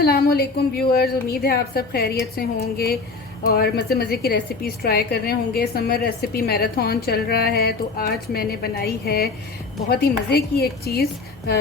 अस्सलामुअलैकुम व्यूअर्स, उम्मीद है आप सब खैरियत से होंगे और मज़े मज़े की रेसिपीज़ ट्राई कर रहे होंगे। समर रेसिपी मैराथन चल रहा है तो आज मैंने बनाई है बहुत ही मज़े की एक चीज़,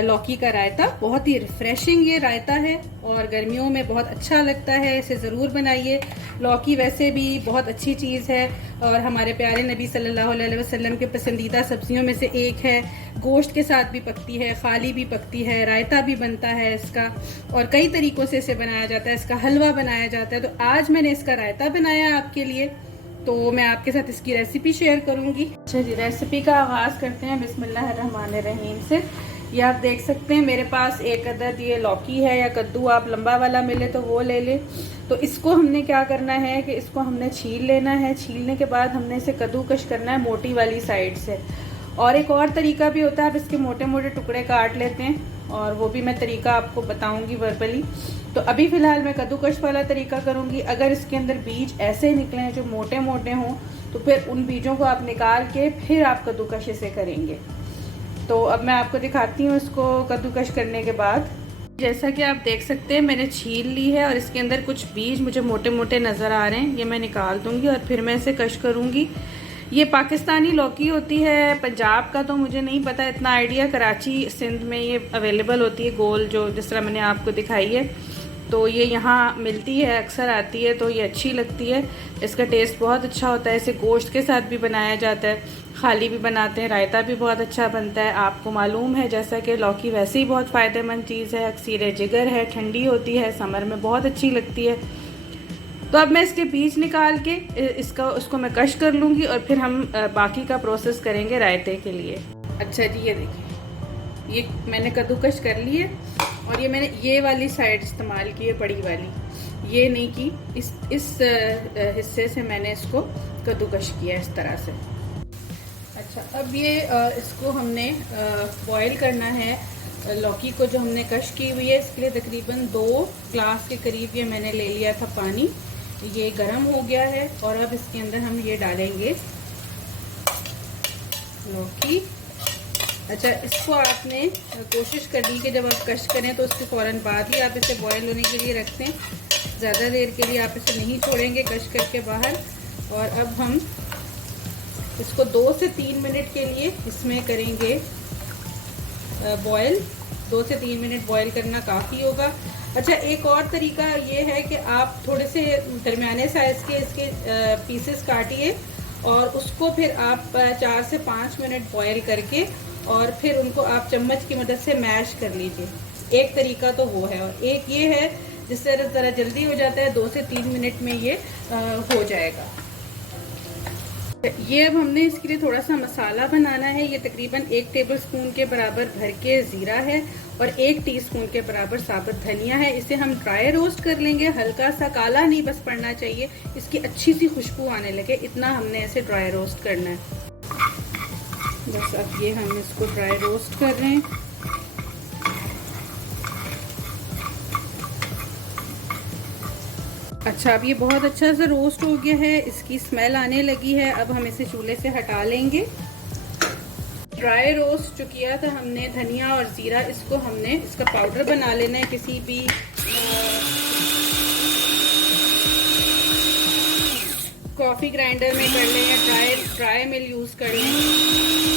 लौकी का रायता। बहुत ही रिफ़्रेशिंग ये रायता है और गर्मियों में बहुत अच्छा लगता है, इसे ज़रूर बनाइए। लौकी वैसे भी बहुत अच्छी चीज़ है और हमारे प्यारे नबी सल्लल्लाहु अलैहि वसल्लम के पसंदीदा सब्जियों में से एक है। गोश्त के साथ भी पकती है, खाली भी पकती है, रायता भी बनता है इसका और कई तरीक़ों से इसे बनाया जाता है। इसका हलवा बनाया जाता है। तो आज मैंने इसका रायता बनाया आपके लिए, तो मैं आपके साथ इसकी रेसिपी शेयर करूंगी। अच्छा जी, रेसिपी का आगाज़ करते हैं बिस्मिल्लाहिर्रहमानिर्रहीम से। ये आप देख सकते हैं मेरे पास एक अदद ये लौकी है, या कद्दू आप लंबा वाला मिले तो वो ले लें। तो इसको हमने क्या करना है कि इसको हमने छील लेना है। छीलने के बाद हमने इसे कद्दूकश करना है मोटी वाली साइड से। और एक और तरीका भी होता है, आप इसके मोटे मोटे टुकड़े काट लेते हैं और वो भी मैं तरीका आपको बताऊंगी वर्बली। तो अभी फ़िलहाल मैं कद्दूकश वाला तरीका करूंगी। अगर इसके अंदर बीज ऐसे निकले हैं जो मोटे मोटे हों तो फिर उन बीजों को आप निकाल के फिर आप कद्दूकश इसे करेंगे। तो अब मैं आपको दिखाती हूँ इसको कद्दूकश करने के बाद। जैसा कि आप देख सकते हैं मैंने छील ली है और इसके अंदर कुछ बीज मुझे मोटे मोटे नज़र आ रहे हैं, ये मैं निकाल दूँगी और फिर मैं इसे कश करूँगी। ये पाकिस्तानी लौकी होती है, पंजाब का तो मुझे नहीं पता इतना आइडिया। कराची सिंध में ये अवेलेबल होती है गोल, जो जिस तरह मैंने आपको दिखाई है। तो ये यहाँ मिलती है, अक्सर आती है, तो ये अच्छी लगती है। इसका टेस्ट बहुत अच्छा होता है। इसे गोश्त के साथ भी बनाया जाता है, खाली भी बनाते हैं, रायता भी बहुत अच्छा बनता है। आपको मालूम है जैसा कि लौकी वैसे ही बहुत फ़ायदेमंद चीज़ है, अक्सीर जिगर है, ठंडी होती है, समर में बहुत अच्छी लगती है। तो अब मैं इसके बीज निकाल के उसको मैं कश कर लूँगी और फिर हम बाकी का प्रोसेस करेंगे रायते के लिए। अच्छा जी, ये देखिए ये मैंने कद्दूकश कर ली है और ये मैंने ये वाली साइड इस्तेमाल की है, बड़ी वाली, ये नहीं की। इस हिस्से से मैंने इसको कद्दूकश किया इस तरह से। अच्छा, अब ये इसको हमने बॉईल करना है। लौकी को जो हमने कश की हुई है इसके लिए तकरीबन 2 ग्लास के करीब ये मैंने ले लिया था पानी। ये गर्म हो गया है और अब इसके अंदर हम ये डालेंगे लौकी। अच्छा, इसको आपने कोशिश करनी कि जब आप कश करें तो उसके फ़ौरन बाद ही आप इसे बॉयल होने के लिए रख दें। ज़्यादा देर के लिए आप इसे नहीं छोड़ेंगे कश करके बाहर। और अब हम इसको 2 से 3 मिनट के लिए इसमें करेंगे बॉयल। 2 से 3 मिनट बॉयल करना काफ़ी होगा। अच्छा, एक और तरीका ये है कि आप थोड़े से दरमियाने साइज़ के इसके पीसेस काटिए और उसको फिर आप 4 से 5 मिनट बॉयल करके और फिर उनको आप चम्मच की मदद से मैश कर लीजिए। एक तरीका तो वो है और एक ये है जिससे ज़रा जल्दी हो जाता है, 2 से 3 मिनट में ये हो जाएगा। ये अब हमने इसके लिए थोड़ा सा मसाला बनाना है। ये तकरीबन 1 टेबलस्पून के बराबर भर के ज़ीरा है और 1 टीस्पून के बराबर साबुत धनिया है। इसे हम ड्राई रोस्ट कर लेंगे, हल्का सा काला नहीं बस पड़ना चाहिए, इसकी अच्छी सी खुशबू आने लगे, इतना हमने इसे ड्राई रोस्ट करना है बस। अब ये हम इसको ड्राई रोस्ट कर रहे हैं। अच्छा, अब ये बहुत अच्छा सा रोस्ट हो गया है, इसकी स्मेल आने लगी है। अब हम इसे चूल्हे से हटा लेंगे। ड्राई रोस्ट जो किया था हमने धनिया और ज़ीरा, इसको हमने इसका पाउडर बना लेना है। किसी भी कॉफ़ी ग्राइंडर में कर लें या ड्राई मिल यूज़ कर लें।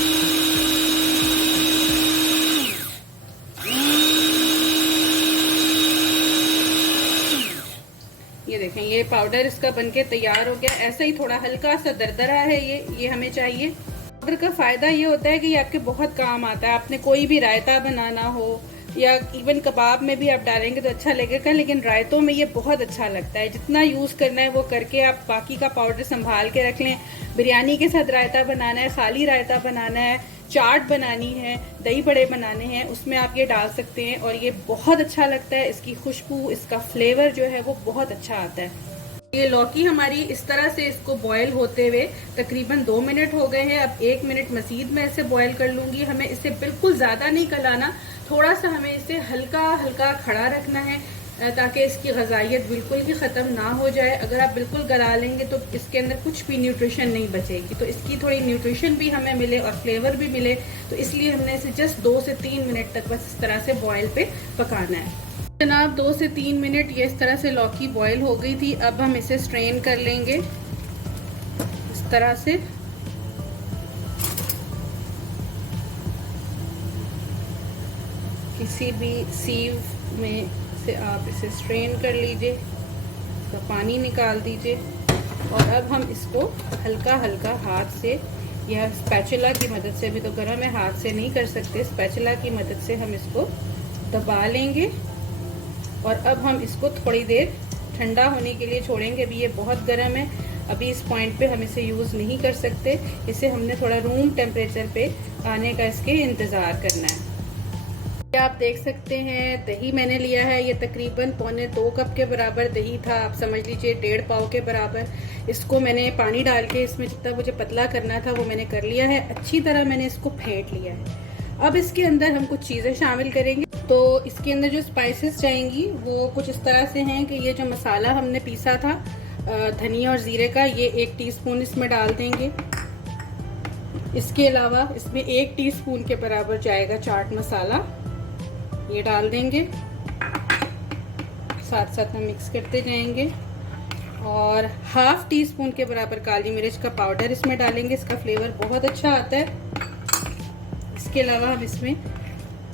ये देखें, ये पाउडर इसका बनके तैयार हो गया। ऐसा ही थोड़ा हल्का सा दरदरा है ये हमें चाहिए। पाउडर का फ़ायदा ये होता है कि ये आपके बहुत काम आता है। आपने कोई भी रायता बनाना हो या इवन कबाब में भी आप डालेंगे तो अच्छा लगेगा, लेकिन रायतों में ये बहुत अच्छा लगता है। जितना यूज़ करना है वो करके आप बाकी का पाउडर संभाल के रख लें। बिरयानी के साथ रायता बनाना है, खाली रायता बनाना है, चाट बनानी है, दही बड़े बनाने हैं, उसमें आप ये डाल सकते हैं और ये बहुत अच्छा लगता है। इसकी खुशबू, इसका फ्लेवर जो है वो बहुत अच्छा आता है। ये लौकी हमारी इस तरह से इसको बॉयल होते हुए तकरीबन 2 मिनट हो गए हैं। अब 1 मिनट मज़ीद मैं इसे बॉयल कर लूँगी। हमें इसे बिल्कुल ज़्यादा नहीं गलाना, थोड़ा सा हमें इसे हल्का हल्का खड़ा रखना है ताकि इसकी ग़ज़ाइयत बिल्कुल ही ख़त्म ना हो जाए। अगर आप बिल्कुल गला लेंगे तो इसके अंदर कुछ भी न्यूट्रिशन नहीं बचेगी। तो इसकी थोड़ी न्यूट्रिशन भी हमें मिले और फ्लेवर भी मिले, तो इसलिए हमने इसे जस्ट 2 से 3 मिनट तक बस इस तरह से बॉयल पे पकाना है। जनाब 2 से 3 मिनट ये इस तरह से लौकी बॉईल हो गई थी। अब हम इसे स्ट्रेन कर लेंगे इस तरह से। किसी भी सीव में से आप इसे स्ट्रेन कर लीजिए, तो पानी निकाल दीजिए। और अब हम इसको हल्का हल्का हाथ से या स्पैचुला की मदद से, भी तो गर्म है हाथ से नहीं कर सकते, स्पैचुला की मदद से हम इसको दबा लेंगे। और अब हम इसको थोड़ी देर ठंडा होने के लिए छोड़ेंगे। अभी ये बहुत गर्म है, अभी इस पॉइंट पे हम इसे यूज़ नहीं कर सकते। इसे हमने थोड़ा रूम टेम्परेचर पे आने का इसके इंतज़ार करना है। आप देख सकते हैं दही मैंने लिया है, ये तकरीबन पौने 2 कप के बराबर दही था। आप समझ लीजिए 1.5 पाव के बराबर। इसको मैंने पानी डाल के इसमें जितना मुझे पतला करना था वो मैंने कर लिया है। अच्छी तरह मैंने इसको फेंट लिया है। अब इसके अंदर हम कुछ चीज़ें शामिल करेंगे। तो इसके अंदर जो स्पाइसेस जाएंगी वो कुछ इस तरह से हैं कि ये जो मसाला हमने पीसा था धनिया और ज़ीरे का, ये 1 टीस्पून इसमें डाल देंगे। इसके अलावा इसमें 1 टीस्पून के बराबर जाएगा चाट मसाला, ये डाल देंगे। साथ साथ हम मिक्स करते जाएंगे। और 1/2 टीस्पून के बराबर काली मिर्च का पाउडर इसमें डालेंगे, इसका फ्लेवर बहुत अच्छा आता है। इसके अलावा हम इसमें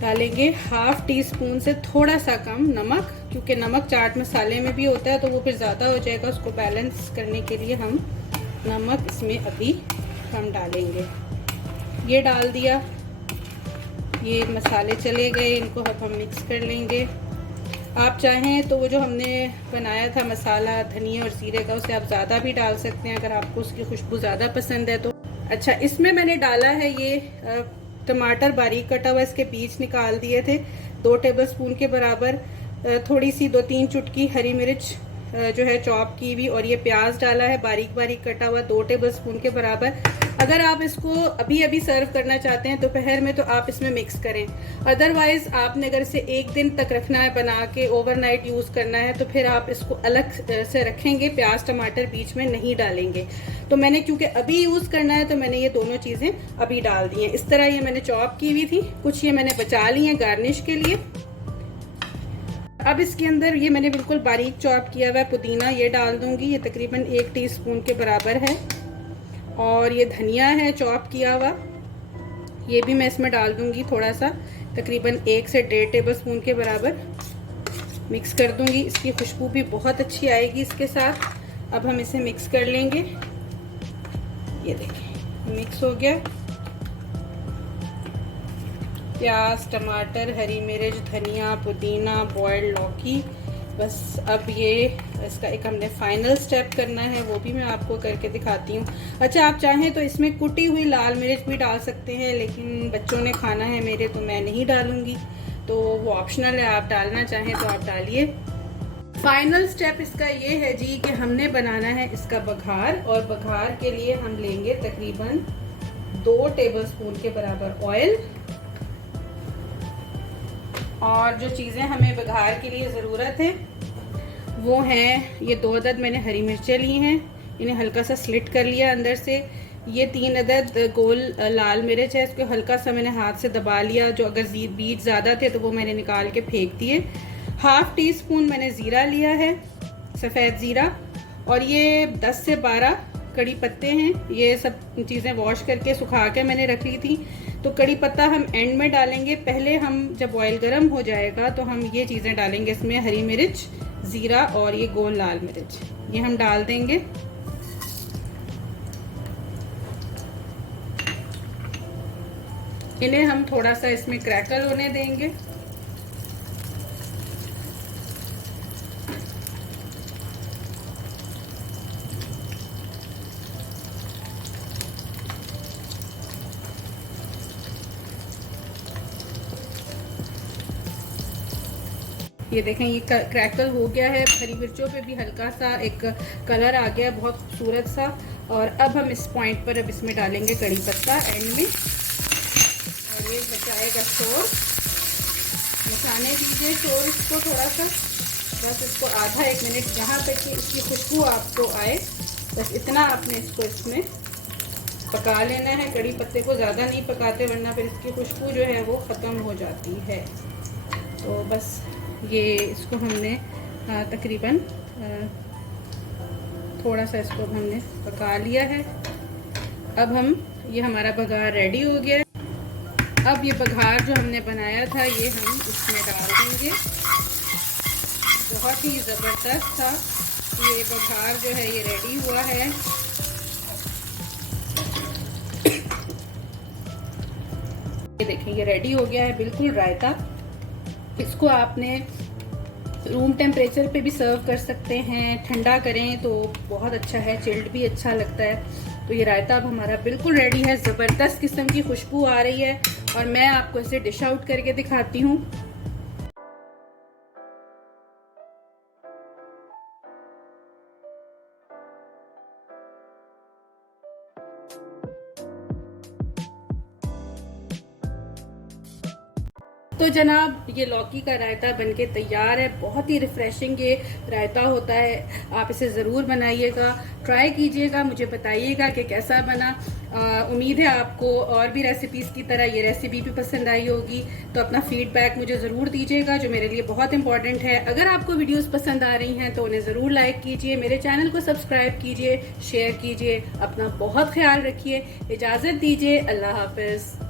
डालेंगे 1/2 टीस्पून से थोड़ा सा कम नमक, क्योंकि नमक चाट मसाले में भी होता है तो वो फिर ज़्यादा हो जाएगा। उसको बैलेंस करने के लिए हम नमक इसमें अभी कम डालेंगे। ये डाल दिया, ये मसाले चले गए, इनको अब हम मिक्स कर लेंगे। आप चाहें तो वो जो हमने बनाया था मसाला धनिया और ज़ीरे का, उसे आप ज़्यादा भी डाल सकते हैं अगर आपको उसकी खुशबू ज़्यादा पसंद है तो। अच्छा, इसमें मैंने डाला है ये टमाटर बारीक कटा हुआ, इसके बीज निकाल दिए थे 2 टेबलस्पून के बराबर। थोड़ी सी 2-3 चुटकी हरी मिर्च जो है चॉप की हुई, और ये प्याज डाला है बारीक बारीक कटा हुआ 2 टेबलस्पून के बराबर। अगर आप इसको अभी अभी सर्व करना चाहते हैं दोपहर में तो आप इसमें मिक्स करें। अदरवाइज आपने अगर इसे 1 दिन तक रखना है बना के, ओवरनाइट यूज़ करना है, तो फिर आप इसको अलग से रखेंगे, प्याज टमाटर बीच में नहीं डालेंगे। तो मैंने क्योंकि अभी यूज़ करना है तो मैंने ये दोनों चीज़ें अभी डाल दी हैं। इस तरह ये मैंने चॉप की हुई थी, कुछ ये मैंने बचा ली हैं गार्निश के लिए। अब इसके अंदर ये मैंने बिल्कुल बारीक चॉप किया हुआ पुदीना ये डाल दूंगी, ये तकरीबन 1 टीस्पून के बराबर है। और ये धनिया है चॉप किया हुआ, ये भी मैं इसमें डाल दूंगी थोड़ा सा, तकरीबन 1 से 1.5 टेबलस्पून के बराबर मिक्स कर दूंगी। इसकी खुशबू भी बहुत अच्छी आएगी इसके साथ। अब हम इसे मिक्स कर लेंगे। ये देखिए मिक्स हो गया। प्याज टमाटर हरी मिर्च धनिया पुदीना बॉइल्ड लौकी, बस अब ये इसका एक हमने फाइनल स्टेप करना है, वो भी मैं आपको करके दिखाती हूँ। अच्छा, आप चाहें तो इसमें कुटी हुई लाल मिर्च भी डाल सकते हैं, लेकिन बच्चों ने खाना है मेरे तो मैं नहीं डालूंगी, तो वो ऑप्शनल है, आप डालना चाहें तो आप डालिए। फाइनल स्टेप इसका ये है जी कि हमने बनाना है इसका बघार, और बघार के लिए हम लेंगे तकरीबन 2 टेबलस्पून के बराबर ऑयल। और जो चीज़ें हमें बघार के लिए ज़रूरत है वो हैं, ये 2 अदद मैंने हरी मिर्चें ली हैं, इन्हें हल्का सा स्लिट कर लिया अंदर से। ये 3 अदद गोल लाल मिर्च है, इसको हल्का सा मैंने हाथ से दबा लिया, जो अगर बीज ज़्यादा थे तो वो मैंने निकाल के फेंक दिए। 1/2 टीस्पून मैंने ज़ीरा लिया है, सफ़ेद ज़ीरा। और ये 10 से 12 कड़ी पत्ते हैं, ये सब चीज़ें वॉश करके सुखा के मैंने रख ली थी। तो कड़ी पत्ता हम एंड में डालेंगे, पहले हम जब ऑयल गर्म हो जाएगा तो हम ये चीज़ें डालेंगे इसमें, हरी मिर्च ज़ीरा और ये गोल लाल मिर्च, ये हम डाल देंगे। इन्हें हम थोड़ा सा इसमें क्रैकल होने देंगे। ये देखें ये क्रैकल हो गया है, हरी मिर्चों पे भी हल्का सा एक कलर आ गया बहुत खूबसूरत सा। और अब हम इस पॉइंट पर अब इसमें डालेंगे कड़ी पत्ता एंड में, और ये मचाएगा शोर, मचाने दीजिए शोर इसको थोड़ा सा, बस इसको आधा 1 मिनट, जहाँ तक कि इसकी खुशबू आपको आए, बस इतना आपने इसको इसमें पका लेना है। कड़ी पत्ते को ज़्यादा नहीं पकाते वरना फिर इसकी खुशबू जो है वो ख़त्म हो जाती है। तो बस ये इसको हमने तकरीबन थोड़ा सा इसको हमने पका लिया है। अब हम ये हमारा बघार रेडी हो गया है। अब ये बघार जो हमने बनाया था ये हम इसमें डाल देंगे। बहुत ही ज़बरदस्त था ये बघार जो है, ये रेडी हुआ है। ये देखें ये रेडी हो गया है बिल्कुल रायता। इसको आपने रूम टेम्परेचर पे भी सर्व कर सकते हैं, ठंडा करें तो बहुत अच्छा है, चिल्ड भी अच्छा लगता है। तो ये रायता अब हमारा बिल्कुल रेडी है, ज़बरदस्त किस्म की खुशबू आ रही है और मैं आपको इसे डिश आउट करके दिखाती हूँ। तो जनाब ये लौकी का रायता बनके तैयार है। बहुत ही रिफ्रेशिंग ये रायता होता है, आप इसे ज़रूर बनाइएगा, ट्राई कीजिएगा, मुझे बताइएगा कि कैसा बना। उम्मीद है आपको और भी रेसिपीज़ की तरह ये रेसिपी भी पसंद आई होगी। तो अपना फीडबैक मुझे ज़रूर दीजिएगा, जो मेरे लिए बहुत इंपॉर्टेंट है। अगर आपको वीडियोस पसंद आ रही हैं तो उन्हें ज़रूर लाइक कीजिए, मेरे चैनल को सब्सक्राइब कीजिए, शेयर कीजिए। अपना बहुत ख्याल रखिए, इजाज़त दीजिए, अल्लाह हाफ़िज़।